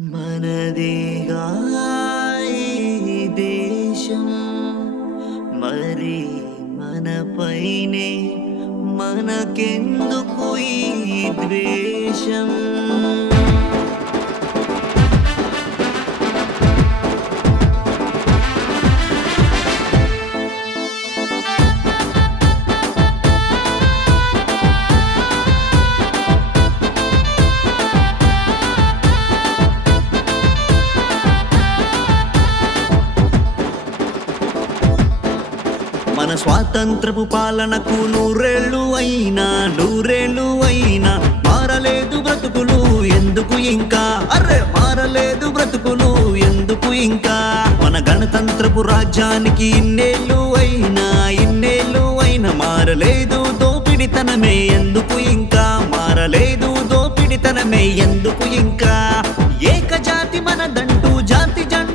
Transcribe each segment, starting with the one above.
మనదేగా దేశం మరి మనపైనే మనకెందుకు ఈ ద్వేషం? మన స్వాతంత్రపు పాలనకు నూరేళ్ళు అయినా నూరేళ్ళు అయినా మారలేదు బ్రతుకులు ఎందుకు ఇంకా? అరే మారలేదు బ్రతుకులు ఎందుకు ఇంకా? మన గణతంత్రపు రాజ్యానికి ఇన్నేళ్ళు అయినా ఇన్నేళ్ళు అయినా మారలేదు దోపిడితనమే ఎందుకు ఇంకా? మారలేదు దోపిడితనమే ఎందుకు ఇంకా? ఏకజాతి మనదంటూ జాతి జెండా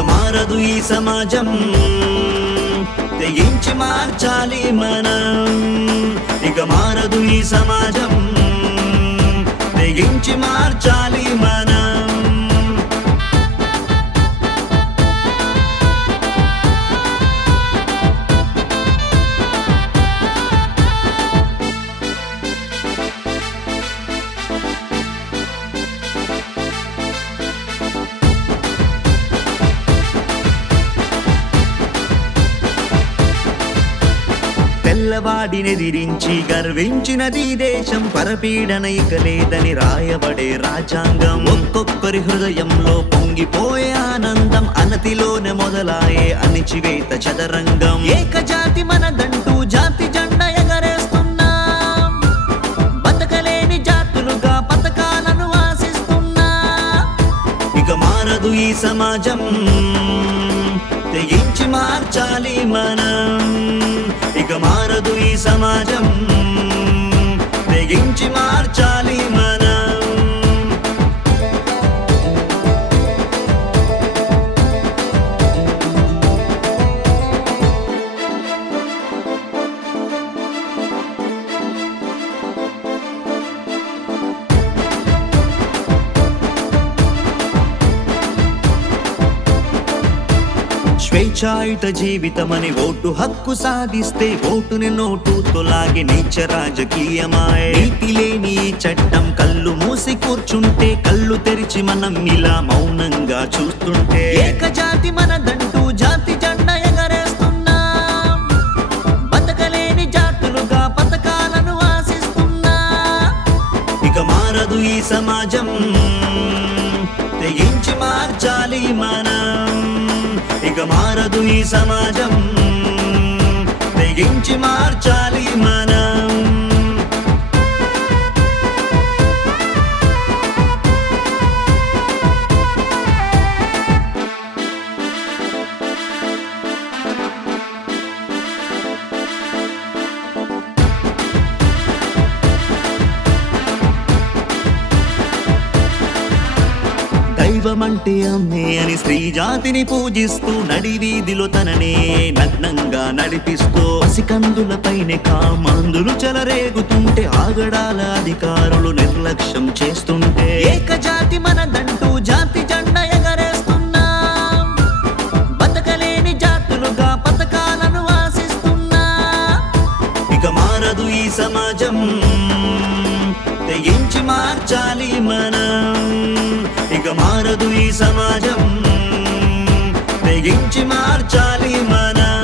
ఇక మారదు ఈ సమాజం. తెగించి మార్చాలి మనం. ఇక మారదు ఈ సమాజం. తెగించి మార్చాలి తెల్లవాడినెదిరించి గర్వించినది దేశం పరపీడన ఇక లేదని రాయబడే రాజ్యాంగం. ఒక్కొక్కరి హృదయంలో పొంగిపోయే ఆనందం అనతిలోనే మొదలాయే అణిచివేత చదరంగం. ఏకజాతి మనదంటూ జాతి జెండా ఎగరేస్తున్నాం. బతకలేని జాతులుగా పథకాలను ఆశిస్తున్నా. ఇక మారదు ఈ సమాజం. తెగించి మార్చాలి మనం. ఇక మా తెగించి మార్చాలి స్వేచ్ఛాయుత జీవితమని ఓటు హక్కు సాధిస్తే ఓటుని నోటు తొలాగే నీచ రాజకీయమాయ. నీతి లేని ఈ చట్టం కళ్ళు మూసి కూర్చుంటే కళ్ళు తెరిచి మనం ఇలా మౌనంగా చూస్తుంటే. ఏకజాతి మనదంటూ జాతి జెండా జాతులుగా పథకాలను ఇక మారదు ఈ సమాజం. తెగించి మార్చాలి మనం. ఇక మారదు ఈ సమాజం. తెగించి మార్చాలి మనం. దైవమంటే అమ్మే అని స్త్రీ జాతిని పూజిస్తూ నడివీధిలో తననే నగ్నంగా నడిపిస్తూ పసికందులపైనే కామాందులు చెలరేగుతుంటే ఆగడాల అధికారులు నిర్లక్ష్యం చేస్తుంటే ఏకజాతి మనదంటూ జాతి జెండా ఎగరేస్తున్నా. బతకలేని జాతులుగా పథకాలను ఆశిస్తున్నా. ఇక మారదు ఈ సమాజం. తెగించి మార్చాలి మనం. ఇక మారదు ఈ సమాజం. తెగించి మార్చాలి మనం.